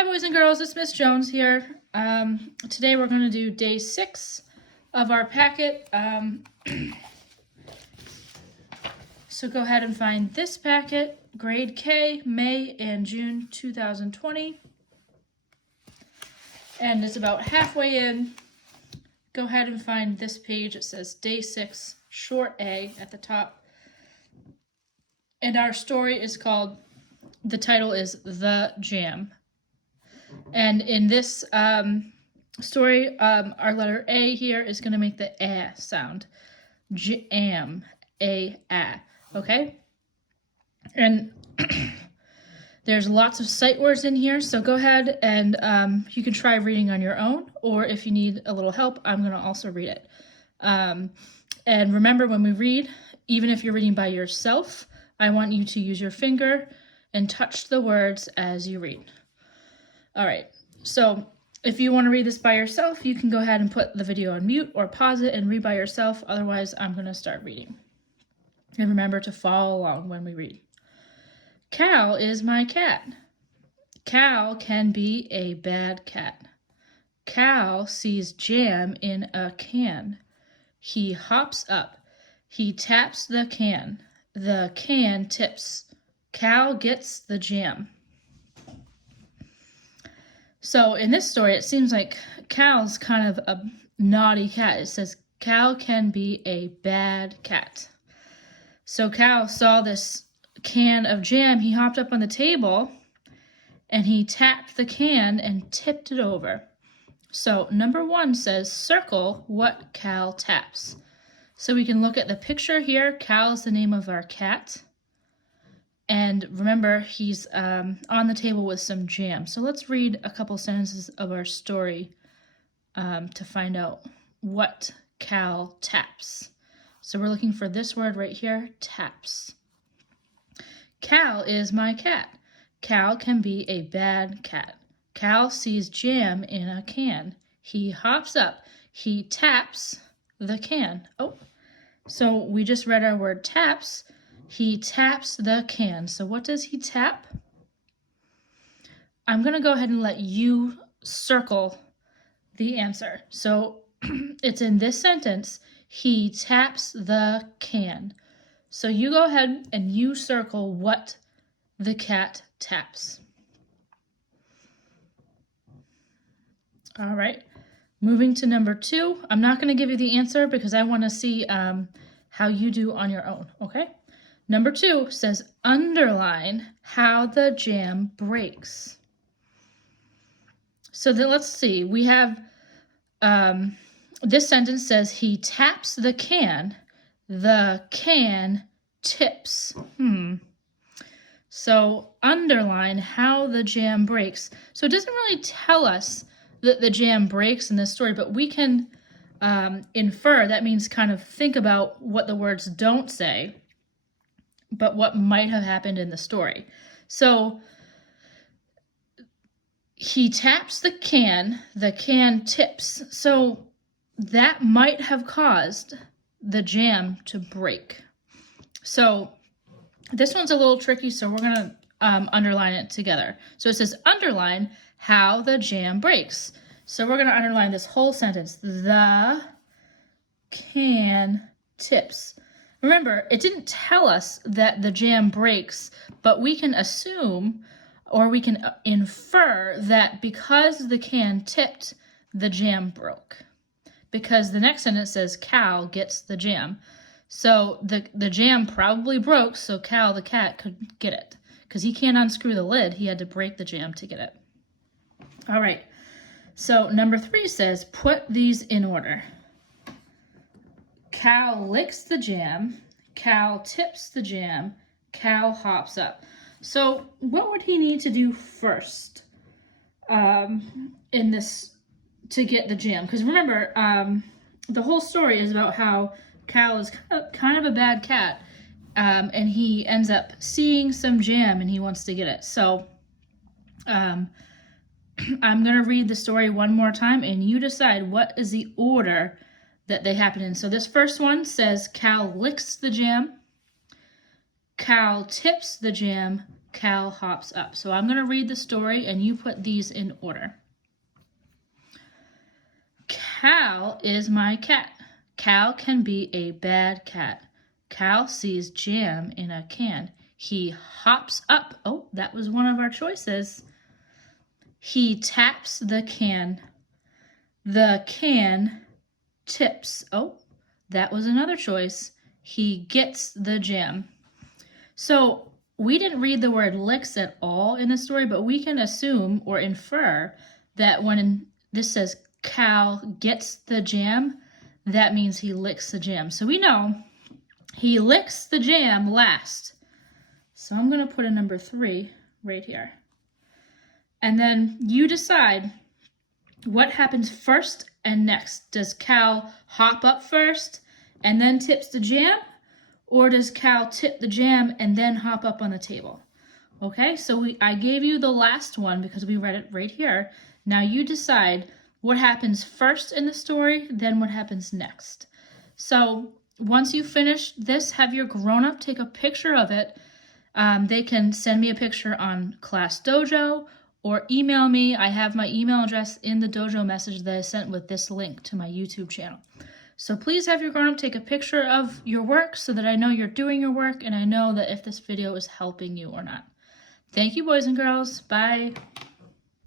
Hi boys and girls, it's Miss Jones here. Today we're going to do day 6 of our packet. So go ahead and find this packet, grade K, May and June 2020. And it's about halfway in. Go ahead and find this page. It says day 6, short A at the top. And our story is called, the title is The Jam. And in this story, our letter A here is going to make the A sound. Jam, A. Okay? And there's lots of sight words in here, so go ahead and you can try reading on your own, or if you need a little help, I'm going to also read it. And remember, when we read, even if you're reading by yourself, I want you to use your finger and touch the words as you read. All right, so if you want to read this by yourself, you can go ahead and put the video on mute or pause it and read by yourself. Otherwise, I'm going to start reading. And remember to follow along when we read. Cal is my cat. Cal can be a bad cat. Cal sees jam in a can. He hops up. He taps the can. The can tips. Cal gets the jam. So in this story, it seems like Cal's kind of a naughty cat. It says Cal can be a bad cat. So Cal saw this can of jam. He hopped up on the table and he tapped the can and tipped it over. So number 1 says circle what Cal taps. So we can look at the picture here. Cal is the name of our cat. And remember, he's on the table with some jam. So let's read a couple sentences of our story to find out what Cal taps. So we're looking for this word right here, taps. Cal is my cat. Cal can be a bad cat. Cal sees jam in a can. He hops up. He taps the can. Oh, so we just read our word taps. He taps the can. So what does he tap? I'm going to go ahead and let you circle the answer. So it's in this sentence. He taps the can. So you go ahead and you circle what the cat taps. All right. Moving to number 2. I'm not going to give you the answer because I want to see how you do on your own. Okay. Number 2 says, underline how the jam breaks. So then let's see. We have, this sentence says, he taps the can tips. So underline how the jam breaks. So it doesn't really tell us that the jam breaks in this story, but we can infer. That means kind of think about what the words don't say, but what might have happened in the story. So he taps the can tips. So that might have caused the jam to break. So this one's a little tricky, so we're going to underline it together. So it says underline how the jam breaks. So we're going to underline this whole sentence. The can tips. Remember, it didn't tell us that the jam breaks, but we can assume or we can infer that because the can tipped, the jam broke. Because the next sentence says Cal gets the jam. So the jam probably broke so Cal the cat could get it. Because he can't unscrew the lid, he had to break the jam to get it. All right, so number 3 says put these in order. Cal licks the jam, Cal tips the jam, Cal hops up. So what would he need to do first in this to get the jam? Because remember, the whole story is about how Cal is kind of a bad cat, and he ends up seeing some jam and he wants to get it. So I'm going to read the story one more time and you decide what is the order that they happen in. So this first one says Cal licks the jam, Cal tips the jam, Cal hops up. So I'm going to read the story and you put these in order. Cal is my cat. Cal can be a bad cat. Cal sees jam in a can. He hops up. Oh, that was one of our choices. He taps the can. The can tips. Oh, that was another choice. He gets the jam. So we didn't read the word licks at all in the story, but we can assume or infer that when this says Cal gets the jam, that means he licks the jam. So we know he licks the jam last. So I'm going to put a number 3 right here. And then you decide what happens first and next. Does Cal hop up first and then tips the jam? Or does Cal tip the jam and then hop up on the table? Okay, so I gave you the last one because we read it right here. Now you decide what happens first in the story, then what happens next. So once you finish this, have your grown-up take a picture of it. They can send me a picture on Class Dojo or email me. I have my email address in the dojo message that I sent with this link to my YouTube channel. So please have your grown-up take a picture of your work so that I know you're doing your work and I know that if this video is helping you or not. Thank you, boys and girls. Bye.